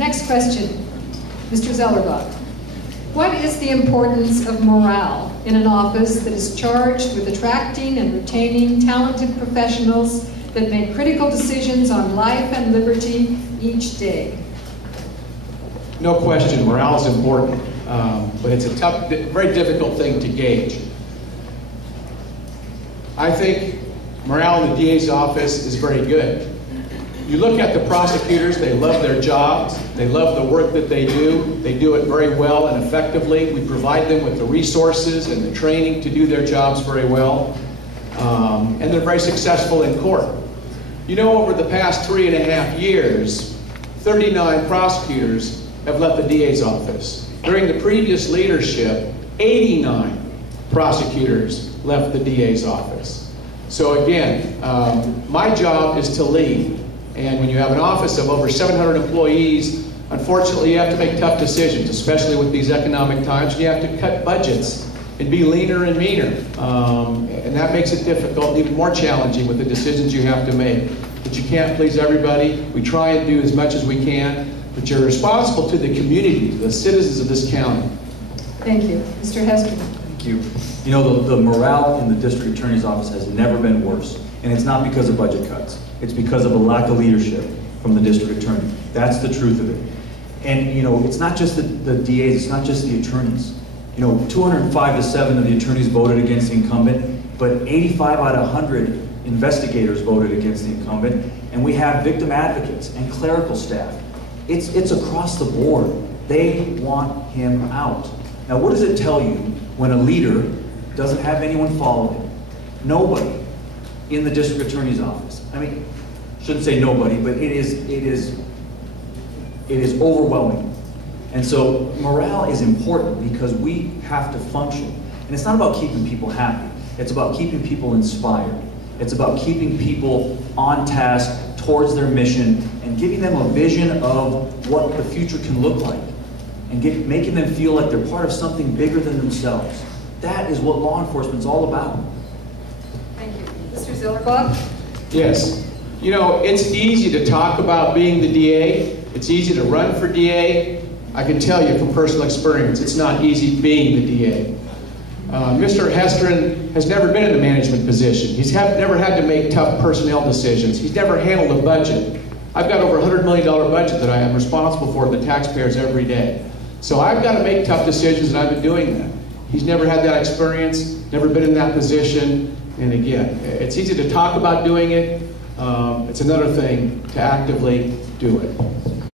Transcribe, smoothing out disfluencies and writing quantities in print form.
Next question, Mr. Zellerbach. What is the importance of morale in an office that is charged with attracting and retaining talented professionals that make critical decisions on life and liberty each day? No question, morale is important, but it's a tough, very difficult thing to gauge. I think morale in the DA's office is very good. You look at the prosecutors, they love their jobs, they love the work that they do it very well and effectively. We provide them with the resources and the training to do their jobs very well, and they're very successful in court. You know, over the past 3.5 years, 39 prosecutors have left the DA's office. During the previous leadership, 89 prosecutors left the DA's office. So again, my job is to lead. And when you have an office of over 700 employees, unfortunately you have to make tough decisions, especially with these economic times. You have to cut budgets and be leaner and meaner. And that makes it difficult, even more challenging with the decisions you have to make. But you can't please everybody. We try and do as much as we can, but you're responsible to the community, the citizens of this county. Thank you. Mr. Hester. Thank you. You know, the morale in the district attorney's office has never been worse. And it's not because of budget cuts. It's because of a lack of leadership from the district attorney. That's the truth of it. And you know, it's not just the DAs, it's not just the attorneys. You know, 205-7 of the attorneys voted against the incumbent, but 85 out of 100 investigators voted against the incumbent, and we have victim advocates and clerical staff. It's across the board. They want him out. Now, what does it tell you when a leader doesn't have anyone follow him? Nobody in the district attorney's office. I mean, shouldn't say nobody, but it is overwhelming. And so morale is important because we have to function. And it's not about keeping people happy. It's about keeping people inspired. It's about keeping people on task towards their mission and giving them a vision of what the future can look like and making them feel like they're part of something bigger than themselves. That is what law enforcement is all about. Thank you. Mr. Zellerbach? Yes. You know, it's easy to talk about being the DA. It's easy to run for DA. I can tell you from personal experience, it's not easy being the DA. Mr. Hestrin has never been in a management position. He's never had to make tough personnel decisions. He's never handled a budget. I've got over $100 million budget that I am responsible for the taxpayers every day. So I've got to make tough decisions, and I've been doing that. He's never had that experience, never been in that position. And again, it's easy to talk about doing it. It's another thing to actively do it.